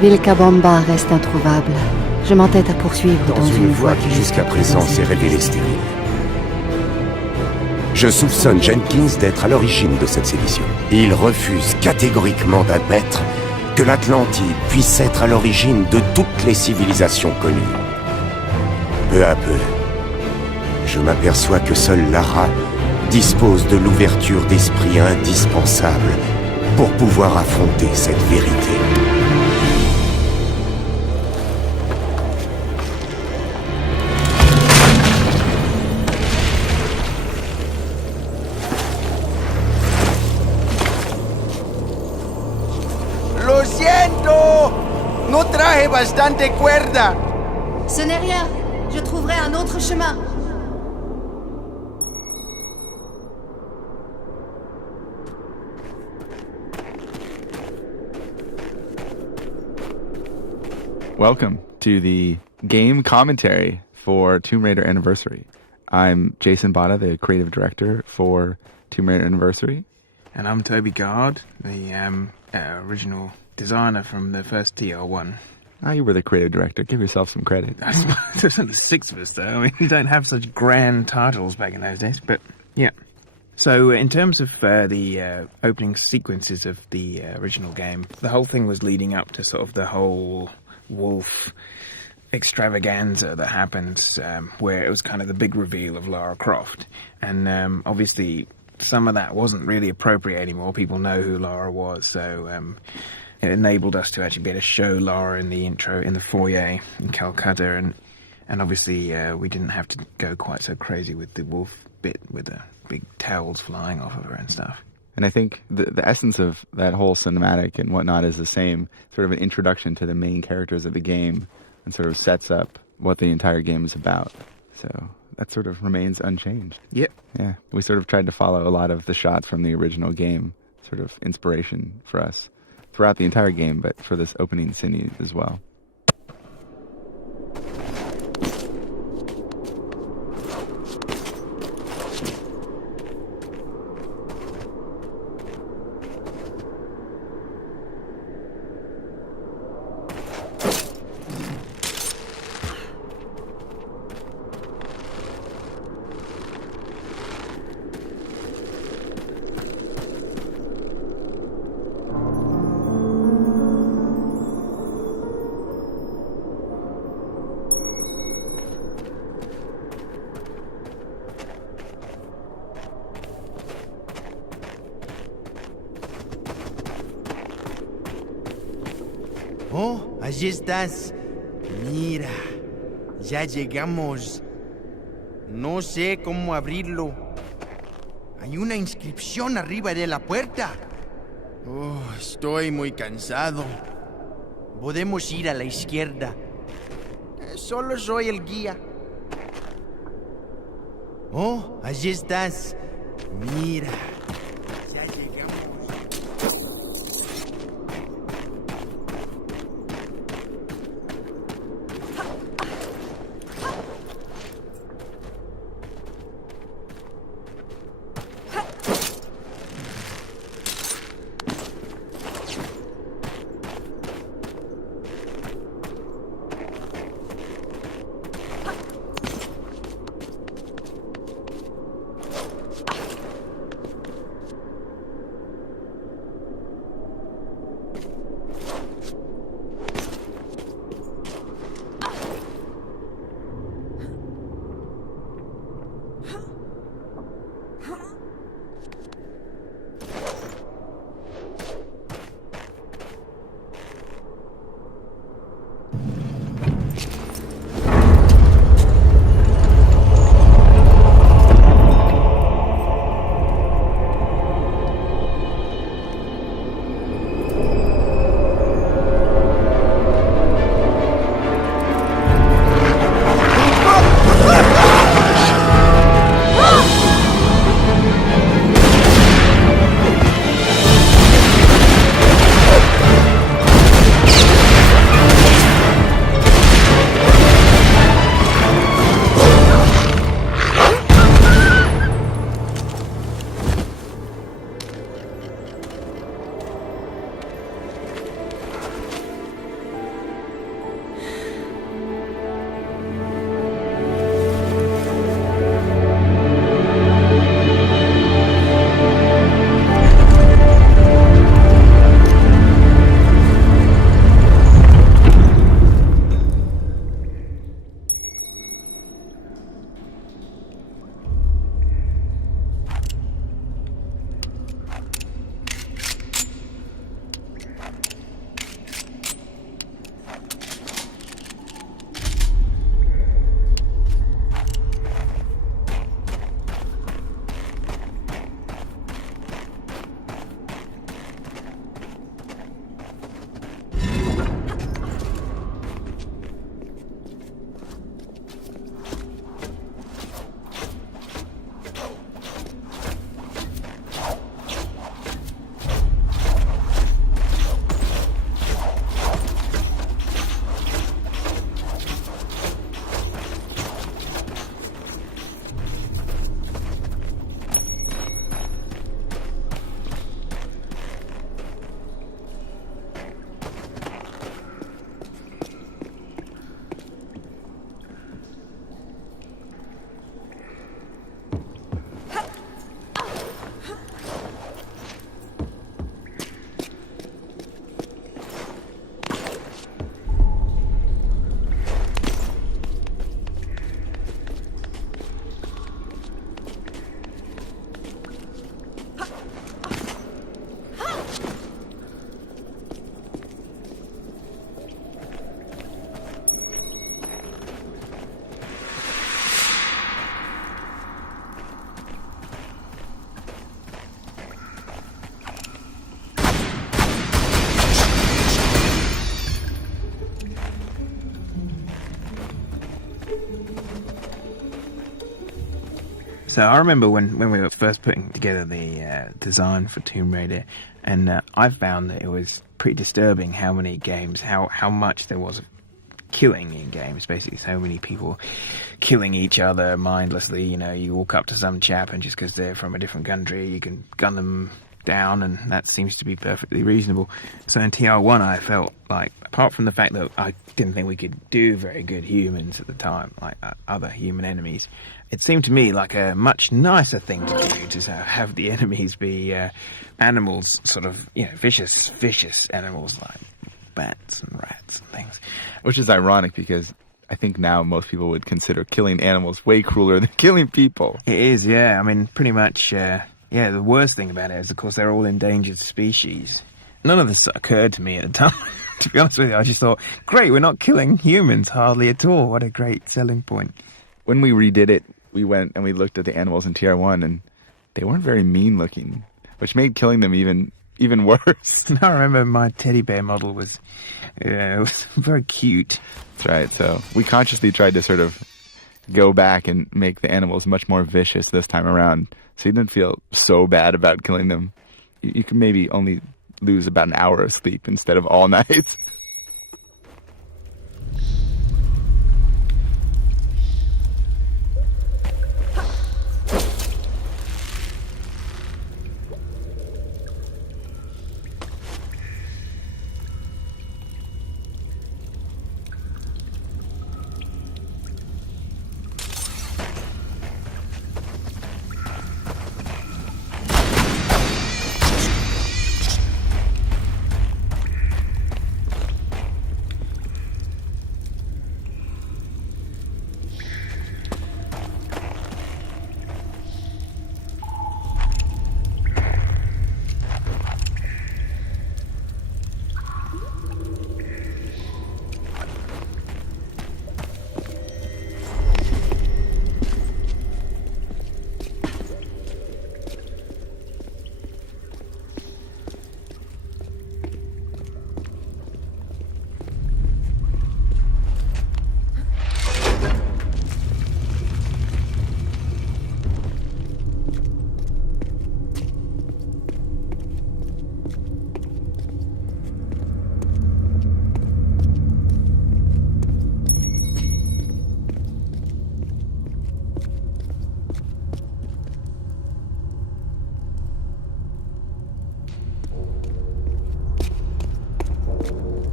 Vilcabamba reste introuvable. Je m'entête à poursuivre dans une voie qui jusqu'à présent s'est révélée stérile. Je soupçonne Jenkins d'être à l'origine de cette sédition. Il refuse catégoriquement d'admettre que l'Atlantide puisse être à l'origine de toutes les civilisations connues. Peu à peu, je m'aperçois que seule Lara dispose de l'ouverture d'esprit indispensable pour pouvoir affronter cette vérité. ¡Lo siento! No traje bastante cuerda. Ce n'est rien. Je trouverai un autre chemin. Welcome to the game commentary for Tomb Raider Anniversary. I'm Jason Botta, the creative director for Tomb Raider Anniversary. And I'm Toby Gard, the original designer from the first TR1. Ah, you were the creative director. Give yourself some credit. There's only 6 of us, though. I mean, we don't have such grand titles back in those days, but yeah. So in terms of the opening sequences of the original game, the whole thing was leading up to sort of the whole wolf extravaganza that happens, where it was kind of the big reveal of Lara Croft. And obviously some of that wasn't really appropriate anymore. People know who Lara was, so it enabled us to actually be able to show Lara in the intro, in the foyer in Calcutta, and obviously we didn't have to go quite so crazy with the wolf bit with the big tails flying off of her and stuff. And I think the essence of that whole cinematic and whatnot is the same, sort of an introduction to the main characters of the game and sort of sets up what the entire game is about. So that sort of remains unchanged. Yep. Yeah. We sort of tried to follow a lot of the shots from the original game, sort of inspiration for us throughout the entire game, but for this opening scene as well. Oh, allí estás. Mira, ya llegamos. No sé cómo abrirlo. Hay una inscripción arriba de la puerta. Oh, estoy muy cansado. Podemos ir a la izquierda. Solo soy el guía. Oh, allí estás. Mira, ya llegamos. So I remember when we were first putting together the design for Tomb Raider, and I found that it was pretty disturbing how many games, how much there was of killing in games. Basically, so many people killing each other mindlessly. You know, you walk up to some chap, and just because they're from a different country, you can gun them down, and that seems to be perfectly reasonable. So in TR1, I felt like, apart from the fact that I didn't think we could do very good humans at the time, like other human enemies, it seemed to me like a much nicer thing to do, to have the enemies be animals, sort of, you know, vicious animals like bats and rats and things. Which is ironic because I think now most people would consider killing animals way crueler than killing people. It is, yeah. I mean, pretty much, yeah, the worst thing about it is, of course, they're all endangered species. None of this occurred to me at the time. To be honest with you, I just thought, great, we're not killing humans hardly at all. What a great selling point. When we redid it, we went and we looked at the animals in TR1, and they weren't very mean looking, which made killing them even worse. I remember my teddy bear model was very cute. That's right. So we consciously tried to sort of go back and make the animals much more vicious this time around, so you didn't feel so bad about killing them. You could maybe only lose about an hour of sleep instead of all night.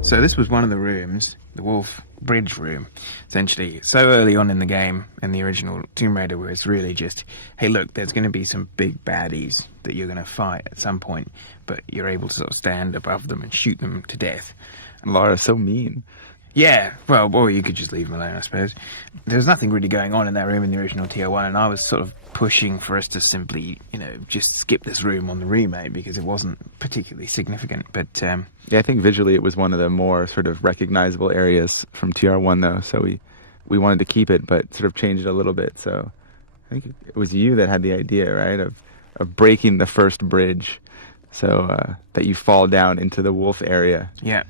So this was one of the rooms, the Wolf Bridge room, essentially. So early on in the game, in the original Tomb Raider, where it's really just, hey look, there's going to be some big baddies that you're going to fight at some point, but you're able to sort of stand above them and shoot them to death. Lara's so mean. Yeah, well, or you could just leave them alone, I suppose. There's nothing really going on in that room in the original TR1, and I was sort of pushing for us to simply, just skip this room on the remake because it wasn't particularly significant. But yeah, I think visually it was one of the more sort of recognizable areas from TR1, though. So we wanted to keep it, but sort of change it a little bit. So I think it was you that had the idea, right, of breaking the first bridge, so that you fall down into the wolf area. Yeah.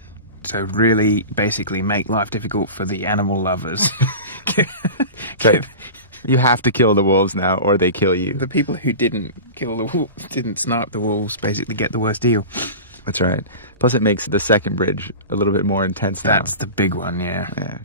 So really, basically, make life difficult for the animal lovers. So you have to kill the wolves now, or they kill you. The people who didn't kill the wolves, didn't snipe the wolves, basically get the worst deal. That's right. Plus, it makes the second bridge a little bit more intense now. That's the big one, yeah. Yeah.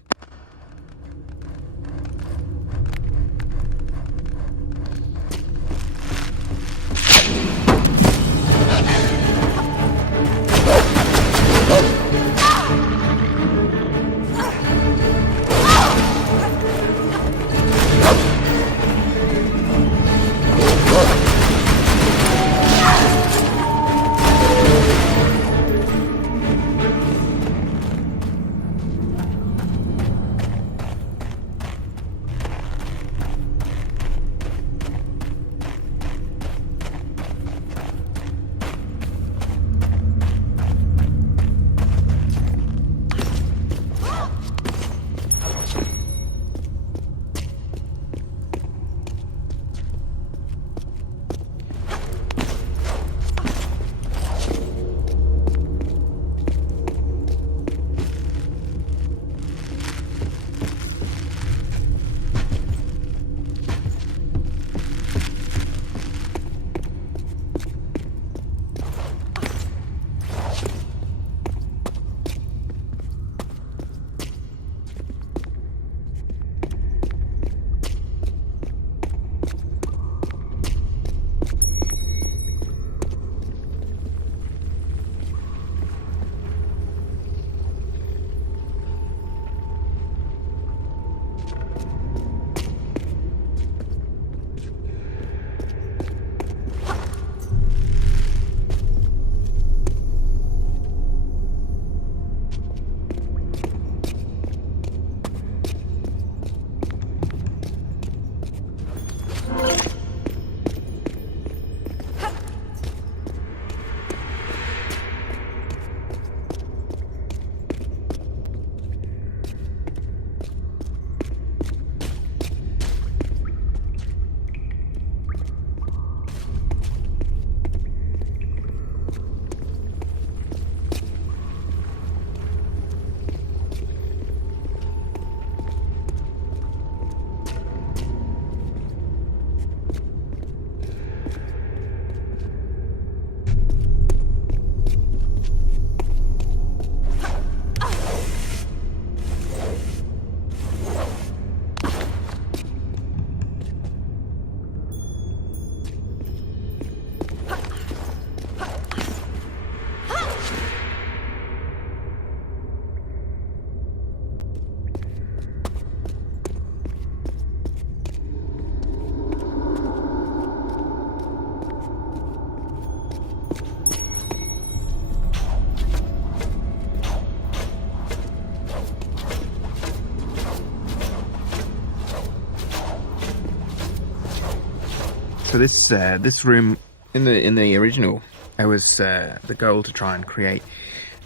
So this room in the original, it was the goal to try and create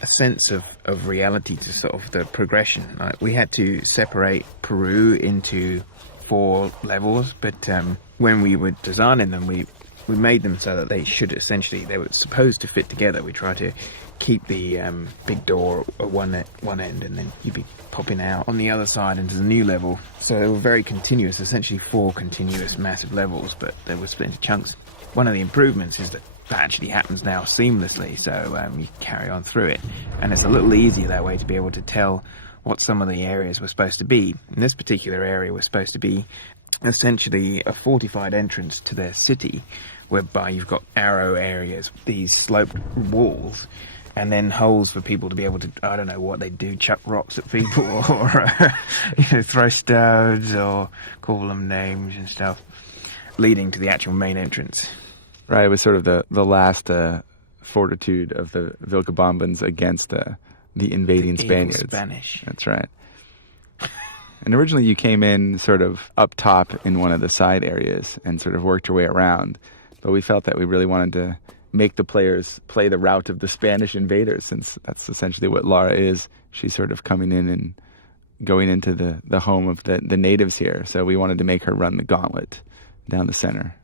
a sense of reality to sort of the progression. Like, we had to separate Peru into 4 levels, but when we were designing them, we made them so that they were supposed to fit together. We tried to keep the big door at one end, and then you'd be popping out on the other side into the new level. So they were very continuous, essentially 4 continuous massive levels, but they were split into chunks. One of the improvements is that actually happens now seamlessly, so you carry on through it, and it's a little easier that way to be able to tell what some of the areas were supposed to be. And this particular area was supposed to be essentially a fortified entrance to their city, whereby you've got arrow areas, these sloped walls, and then holes for people to be able to, I don't know what they do, chuck rocks at people or throw stones or call them names and stuff, leading to the actual main entrance. Right, it was sort of the last fortitude of the Vilcabambans against the invading Spaniards. Spanish. That's right. And originally you came in sort of up top in one of the side areas and sort of worked your way around. But we felt that we really wanted to make the players play the route of the Spanish invaders, since that's essentially what Lara is. She's sort of coming in and going into the home of the natives here. So we wanted to make her run the gauntlet down the center.